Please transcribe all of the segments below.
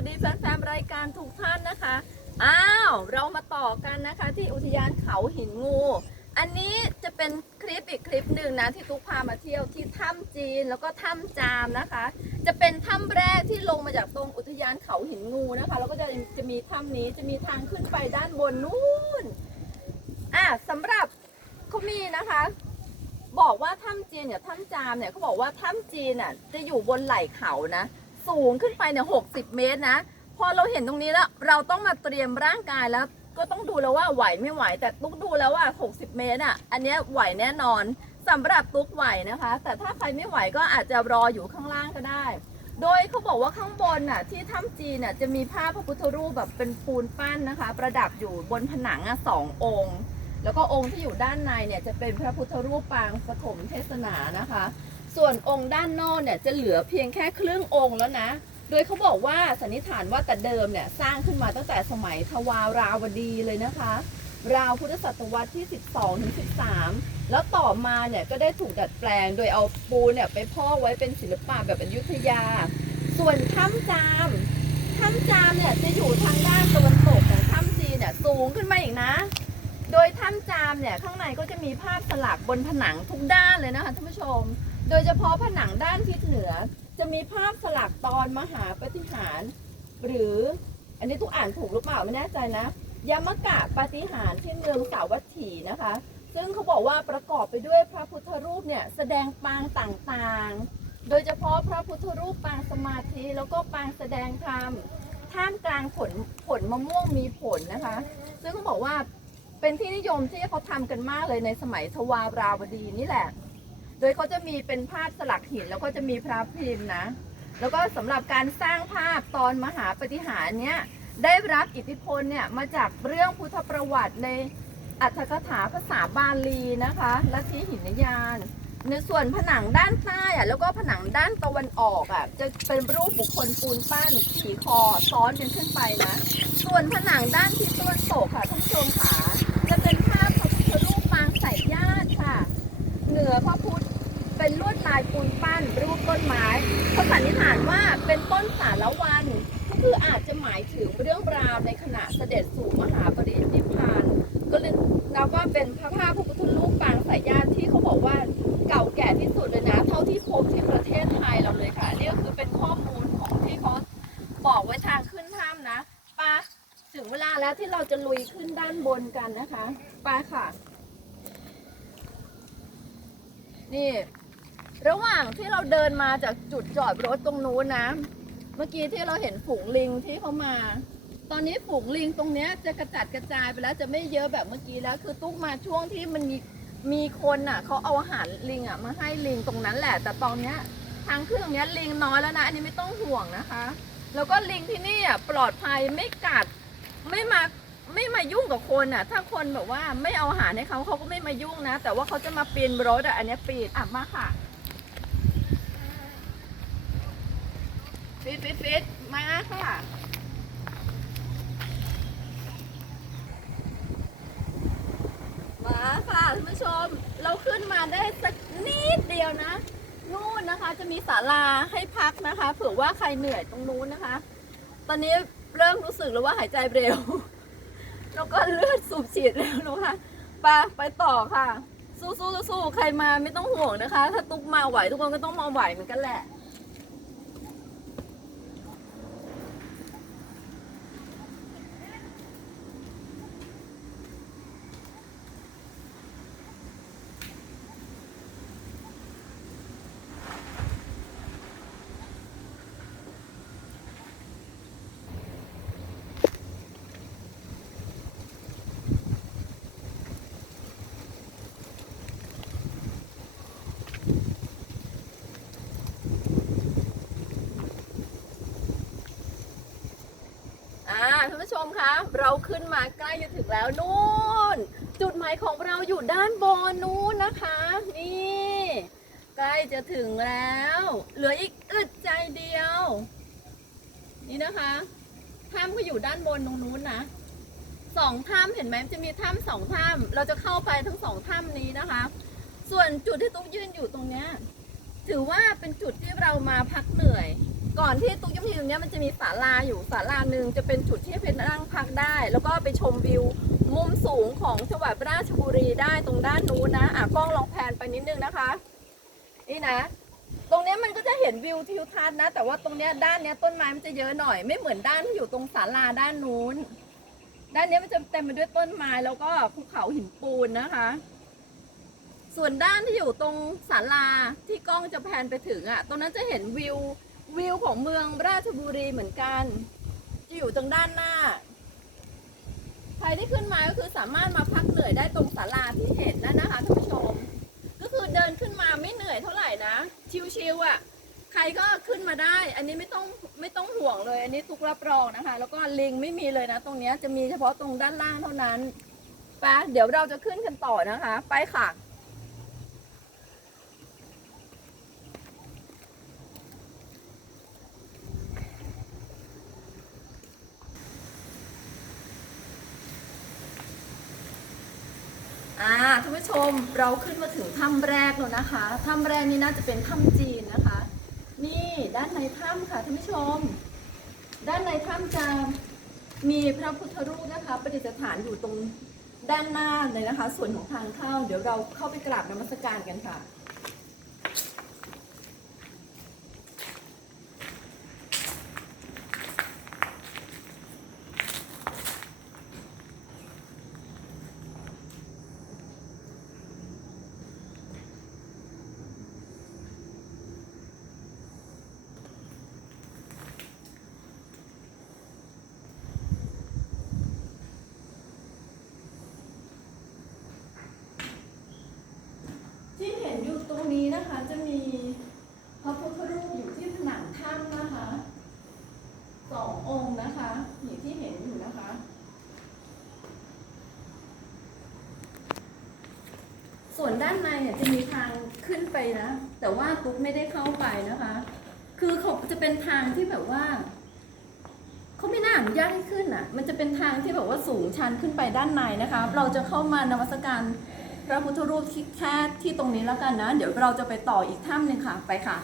วัสดีแฟนๆรายการทุกท่านนะคะ อ้าว เรามาต่อกันนะคะที่อุทยานเขาหินงู อันนี้จะเป็นคลิปอีกคลิปหนึ่งนะที่ตุ๊กพามาเที่ยวที่ถ้ำจีนแล้วก็ถ้ำจามนะคะ จะเป็นถ้ำแรกที่ลงมาจากตรงอุทยานเขาหินงูนะคะ แล้วก็จะจะมีถ้ำนี้จะมีทางขึ้นไปด้านบนนู้นอะสำหรับเขามีนะคะบอกว่าถ้ำจีนเนี่ยถ้ำจามเนี่ยเขาบอกว่าถ้ำจีนอะจะอยู่บนไหล่เขานะ สูงขึ้นไปเนี่ยหกเมตรนะ พอเราเห็นตรงนี้แล้วเราต้องมาเตรียมร่างกายแล้ว ก็ต้องดูแล้วว่าไหวไม่ไหว แต่ตุ๊กดูแล้วว่า 60 เมตรอะ อันนี้ไหวแน่นอนสำหรับตุ๊กไหวนะคะ แต่ถ้าใครไม่ไหวก็อาจจะรออยู่ข้างล่างก็ได้ โดยเขาบอกว่าข้างบนน่ะที่ถ้ำจีนน่ะจะมีภาพพระพุทธรูปแบบเป็นปูนปั้นนะคะ ประดับอยู่บนผนังอะสององค์ แล้วก็องค์ที่อยู่ด้านในเนี่ยจะเป็นพระพุทธรูปปางปฐมเทศนานะคะ ส่วนองค์ด้านนอกเนี่ยจะเหลือเพียงแค่ครึ่งองค์แล้วนะ โดยเขาบอกว่าสันนิษฐานว่าแต่เดิมเนี่ยสร้างขึ้นมาตั้งแต่สมัยทวาราวดีเลยนะคะ ราวพุทธศตวรรษที่ 12ถึง13 แล้วต่อมาเนี่ยก็ได้ถูกดัดแปลงโดยเอาปูนเนี่ยไปพ่อไว้เป็นศิลปะแบบอยุธยา ส่วนถ้ำจามถ้ำจามเนี่ยจะอยู่ทางด้านตะวันตกของถ้ำจีนเนี่ยสูงขึ้นมาอีกนะ โดยถ้ำจามเนี่ยข้างในก็จะมีภาพสลักบนผนังทุกด้านเลยนะคะท่านผู้ชม โดยเฉพาะผนังด้านทิศเหนือ จะมีภาพสลักตอนมหาปฏิหาร หรืออันนี้ทุกอ่านถูกหรือเปล่าไม่แน่ใจนะยมกะปฏิหารที่เมืองสาวัตถีนะคะ ซึ่งเขาบอกว่าประกอบไปด้วยพระพุทธรูปเนี่ยแสดงปางต่างๆ โดยเฉพาะพระพุทธรูปปางสมาธิแล้วก็ปางแสดงธรรมท่ามกลางผลผลมะม่วงมีผลนะคะ ซึ่งเขาบอกว่าเป็นที่นิยมที่เขาทำกันมากเลยในสมัยทวาราวดีนี่แหละ โดยเขาจะมีเป็นภาพสลักหินแล้วก็จะมีพระพิมพ์นะ แล้วก็สำหรับการสร้างภาพตอนมหาปฏิหารเนี้ยได้รับอิทธิพลเนี่ยมาจากเรื่องพุทธประวัติในอัตถกถาภาษาบาลีนะคะและที่หินยานในส่วนผนังด้านใต้อะแล้วก็ผนังด้านตะวันออกอะจะเป็นรูปบุคคลปูนปั้นขี่คอซ้อนกันขึ้นไปนะ ส่วนผนังด้านทิศตะวันตกค่ะท่านผู้ชมค่ะจะเป็นภาพพระพุทธรูปปางสายญาติค่ะ เหนือพระพุ ลวดลายปูนปั้นรูปต้นไม้เขาสันนิษฐานว่าเป็นต้นสารวัน ก็คืออาจจะหมายถึงเรื่องราวในขณะเสด็จสู่มหาปรินิพพาน ก็เลยนับว่าเป็นพระภาพพระพุทธรูปปางสายญาติที่เขาบอกว่าเก่าแก่ที่สุดเลยนะเท่าที่พบที่ประเทศไทยเราเลยค่ะนี่ก็คือเป็นข้อมูลของที่เขาบอกไว้ทางขึ้นถ้ำนะป้าถึงเวลาแล้วที่เราจะลุยขึ้นด้านบนกันนะคะไป้าค่ะ นี่ ระหว่างที่เราเดินมาจากจุดจอดรถตรงนู้นนะ เมื่อกี้ที่เราเห็นฝูงลิงที่เขามา ตอนนี้ฝูงลิงตรงเนี้ยจะกระจัดกระจายไปแล้วจะไม่เยอะแบบเมื่อกี้แล้ว คือตุ๊กมาช่วงที่มันมีมีคนอะเขาเอาอาหารลิงอะมาให้ลิงตรงนั้นแหละ แต่ตอนเนี้ยทางขึ้นตรงเนี้ยลิงน้อยแล้วนะ อันนี้ไม่ต้องห่วงนะคะ แล้วก็ลิงที่นี่อะปลอดภัยไม่กัดไม่มาไม่มายุ่งกับคนอะ ถ้าคนแบบว่าไม่เอาอาหารให้เขาเขาก็ไม่มายุ่งนะ แต่ว่าเขาจะมาปีนรถอะอันนี้ปีนอะมาค่ะ ฟิตฟิตฟิตมาค่ะ มาค่ะท่านผู้ชม เราขึ้นมาได้สักนิดเดียวนะ นู่นนะคะจะมีศาลาให้พักนะคะ เผื่อว่าใครเหนื่อยตรงนู้นนะคะ ตอนนี้เริ่มรู้สึกแล้วว่าหายใจเร็ว แล้วก็เลือดสูบฉีดเร็วนะคะไปไปต่อค่ะ สู้สู้สู้สู้ใครมาไม่ต้องห่วงนะคะ ถ้าตุ๊กมาไหวทุกคนก็ต้องมาไหวเหมือนกันแหละ มคะเราขึ้นมาใกล้จะถึงแล้วนู่น จุดหมายของเราอยู่ด้านบนนู้นนะคะ นี่ใกล้จะถึงแล้ว เหลืออีกอึดใจเดียว นี่นะคะถ้ำก็อยู่ด้านบนตรงนู้นนะสองถ้ำเห็นไหมจะมีถ้ำสองถ้ำเราจะเข้าไปทั้งสองถ้ำนี้นะคะ ส่วนจุดที่ตุ๊กยืนอยู่ตรงเนี้ยถือว่าเป็นจุดที่เรามาพักเหนื่อย ก่อนที่ตุ๊กจะมาอยู่ตรงเนี้ยมันจะมีศาลาอยู่ศาลาหนึ่งจะเป็นจุดที่เป็นนั่งพักได้ แล้วก็ไปชมวิว มุมสูงของจังหวัดราชบุรีได้ตรงด้านนู้นนะอะกล้องลองแพนไปนิดนึงนะคะ นี่นะ ตรงเนี้ยมันก็จะเห็นวิวทิวทัศน์นะ แต่ว่าตรงเนี้ยด้านเนี้ยต้นไม้มันจะเยอะหน่อยไม่เหมือนด้านที่อยู่ตรงศาลาด้านนู้น ด้านเนี้ยมันจะเต็มไปด้วยต้นไม้แล้วก็ภูเขาหินปูนนะคะส่วนด้านที่อยู่ตรงศาลาที่กล้องจะแพนไปถึงอะ ตรงนั้นจะเห็นวิว วิวของเมืองราชบุรีเหมือนกัน จะอยู่ตรงด้านหน้า ใครที่ขึ้นมาก็คือสามารถมาพักเหนื่อยได้ตรงศาลาที่เห็นนั่นนะคะท่านผู้ชม ก็คือเดินขึ้นมาไม่เหนื่อยเท่าไหร่นะ ชิวๆอะ ใครก็ขึ้นมาได้ อันนี้ไม่ต้องไม่ต้องห่วงเลย อันนี้ตุกรับรองนะคะ แล้วก็ลิงไม่มีเลยนะ ตรงนี้จะมีเฉพาะตรงด้านล่างเท่านั้นไปเดี๋ยวเราจะขึ้นกันต่อนะคะ ไปค่ะ อ่าท่านผู้ชมเราขึ้นมาถึงถ้ำแรกแล้วนะคะถ้ำแรกนี้น่าจะเป็นถ้ำจีนนะคะ นี่ด้านในถ้ำค่ะท่านผู้ชม ด้านในถ้ำจะมีพระพุทธรูปนะคะประดิษฐานอยู่ตรงด้านหน้าเลยนะคะ ส่วนของทางเข้า เดี๋ยวเราเข้าไปกราบนมัสการกันค่ะ ที่เห็นอยู่ตรงนี้นะคะ จะมีพระพุทธรูปอยู่ที่ผนังถ้ำนะคะสององค์นะคะอย่างที่เห็นอยู่นะคะ ส่วน ด้านในเนี่ยจะมีทางขึ้นไปนะ แต่ว่าตุ๊กไม่ได้เข้าไปนะคะ คือเขาจะเป็นทางที่แบบว่าเขาไม่น่าอนุญาตให้ขึ้นอะ มันจะเป็นทางที่แบบว่าสูงชันขึ้นไปด้านในนะคะ เราจะเข้ามานมัสการพระพุทธรูปที่แค่ที่ตรงนี้แล้วกันนะ เดี๋ยวเราจะไปต่ออีกถ้ำหนึ่งค่ะ ไปค่ะ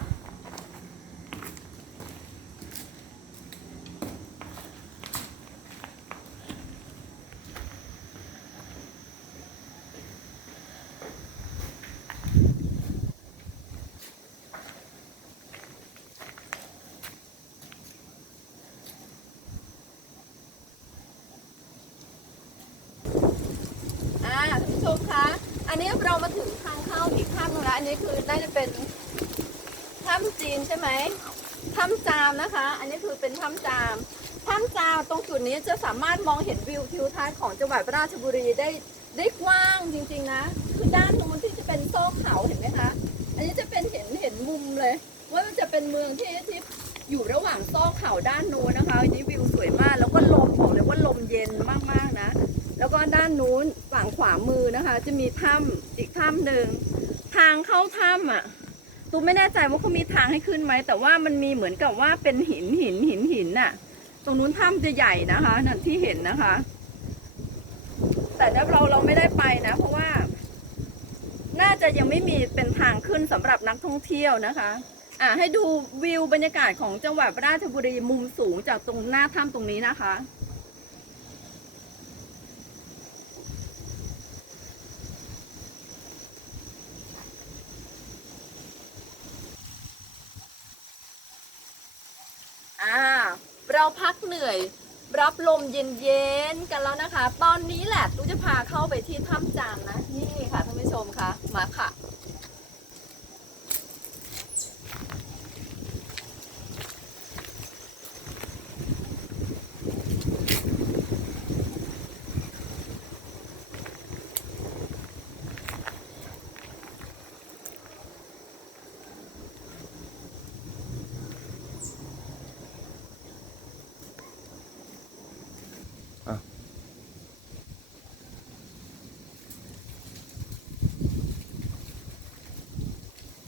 อ่าท่านผู้ชมคะ อั นี้เรามาถึงทางเข้าอีกถ้ำนึงแล้วอันนี้คือน่าจะเป็นถ้ำจีนใช่ไหมถ้ำจามนะคะ อันนี้คือเป็นถ้ำจามถ้ำจามตรงจุดนี้จะสามารถมองเห็นวิวทิวทัศน์ของจังหวัดราชบุรีได้ได้กว้างจริง ๆ นะ คือด้านนู้นที่จะเป็นซอกเขาเห็นไหมคะ อันนี้จะเป็นเห็นเห็นมุมเลย ว่ามันจะเป็นเมืองที่ที่อยู่ระหว่างซอกเขาด้านนู้นนะคะ อันนี้วิวสวยมาก แล้วก็ลมบอกเลยว่าลมเย็นมากๆนะ แล้วก็ด้านนู้นฝั่งขวามือนะคะ จะมีถ้ำอีกถ้ำหนึ่งทางเข้าถ้ำอะตูไม่แน่ใจว่าเขามีทางให้ขึ้นไหมแต่ว่ามันมีเหมือนกับว่าเป็นหินหินหินหินน่ะ ตรงนู้นถ้ำจะใหญ่นะคะนั่นที่เห็นนะคะ แต่เราเราไม่ได้ไปนะ เพราะว่า น่าจะยังไม่มีเป็นทางขึ้นสำหรับนักท่องเที่ยวนะคะอ่าให้ดูวิวบรรยากาศของจังหวัดราชบุรีมุมสูงจากตรงหน้าถ้ำตรงนี้นะคะ อ่าเราพักเหนื่อยรับลมเย็นๆกันแล้วนะคะ ตอนนี้แหละตุ๊จะพาเข้าไปที่ถ้ำจานนะ นี่ค่ะท่านผู้ชมคะมาค่ะ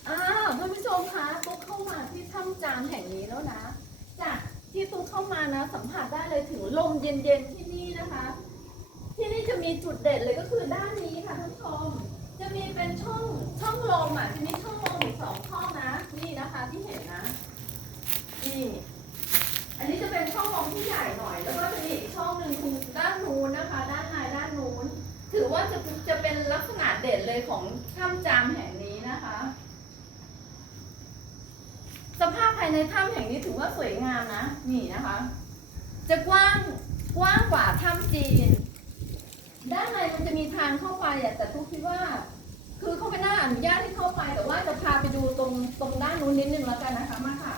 อ้าวท่านผู้ชมคะตุ๊กเข้ามาที่ถ้ำจาม แล้วนะ จากที่ตุ๊กเข้ามานะ สัมผัสได้เลยถึงลมเย็นๆที่นี่นะคะ ที่นี่จะมีจุดเด่นเลยก็คือด้านนี้ค่ะท่านผู้ชมจะมีเป็นช่องช่องลมอะจะมีช่องลมอีกสองช่องนะ นี่นะคะที่เห็นนะนี่อันนี้จะเป็นช่องลมที่ใหญ่หน่อย แล้วก็จะมีอีกช่องหนึ่งคือด้านนู้นนะคะ ด้านในด้านนู้น ถือว่าจะจะเป็นลักษณะเด่นเลยของถ้ำจามแห่งนี้นะคะ ภาพภายในถ้ำแห่งนี้ถือว่าสวยงามนะนี่นะคะ จะกว้างกว้างกว่าถ้ำจีน ด้านในมันจะมีทางเข้าไปแต่ทุกคิดว่า คือเขาไม่น่าอนุญาตให้เข้าไปแต่ว่าจะพาไปดูตรงตรงด้านนู้นนิดนึงแล้วกันนะคะมาค่ะ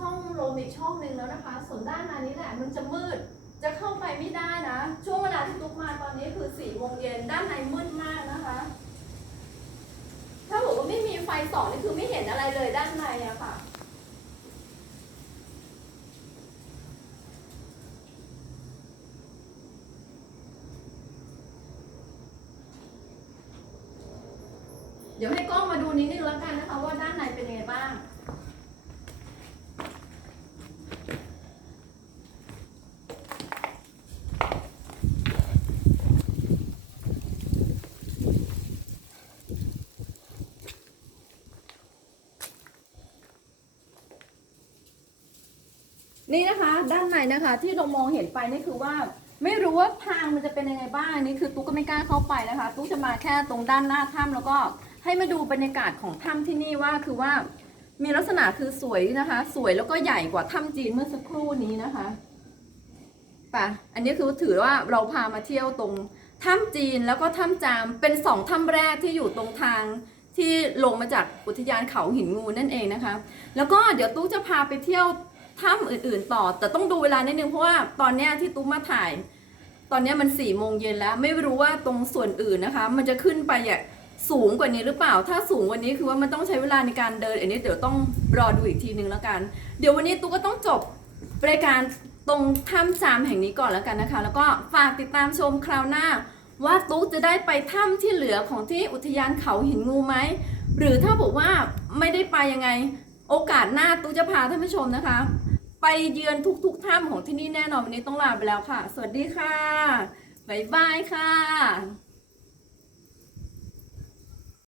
ช่องลมอีกช่องหนึ่งแล้วนะคะ ส่วนด้านในนี้แหละมันจะมืด จะเข้าไปไม่ได้นะ ช่วงเวลาที่ตุ๊กมาตอนนี้คือสี่โมงเย็นด้านในมืดมากนะคะ ถ้าบอกว่าไม่มีไฟส่องนี่คือไม่เห็นอะไรเลยด้านในอะค่ะเดี๋ยวให้กล้องมาดูนิดนึงแล้วกันนะคะว่าด้านในเป็นยังไงบ้าง นี่นะคะด้านในนะคะที่เรามองเห็นไปนี่คือว่า ไม่รู้ว่าทางมันจะเป็นยังไงบ้างนี่คือตุ๊กก็ไม่กล้าเข้าไปนะคะ ตุ๊กจะมาแค่ตรงด้านหน้าถ้ำแล้วก็ให้มาดูบรรยากาศของถ้ำที่นี่ว่าคือว่ามีลักษณะคือสวยนะคะ สวยแล้วก็ใหญ่กว่าถ้ำจีนเมื่อสักครู่นี้นะคะป่ะอันนี้คือถือว่าเราพามาเที่ยวตรงถ้ำจีนแล้วก็ถ้ำจามเป็นสองถ้ำแรกที่อยู่ตรงทางที่ลงมาจากอุทยานเขาหินงูนั่นเองนะคะ แล้วก็เดี๋ยวตุ๊กจะพาไปเที่ยว ถ้ำอื่นๆต่อ แต่ต้องดูเวลานิดนึงเพราะว่าตอนเนี้ยที่ตุ๊กมาถ่าย ตอนเนี้ยมันสี่โมงเย็นแล้ว ไม่รู้ว่าตรงส่วนอื่นนะคะ มันจะขึ้นไปอย่างสูงกว่านี้หรือเปล่า ถ้าสูงกว่านี้คือว่ามันต้องใช้เวลาในการเดินอันนี้เดี๋ยวต้องรอดูอีกทีนึงแล้วกัน เดี๋ยววันนี้ตุ๊กก็ต้องจบรายการตรงถ้ำจามแห่งนี้ก่อนแล้วกันนะคะ แล้วก็ฝากติดตามชมคราวหน้า ว่าตุ๊กจะได้ไปถ้ำที่เหลือของที่อุทยานเขาหินงูไหมหรือถ้าบอกว่าไม่ได้ไปยังไง โอกาสหน้าตุ๊กจะพาท่านผู้ชมนะคะ ไปเยือนทุกๆถ้ำของที่นี่แน่นอนวันนี้ต้องลาไปแล้วค่ะ สวัสดีค่ะบ๊ายบายค่ะ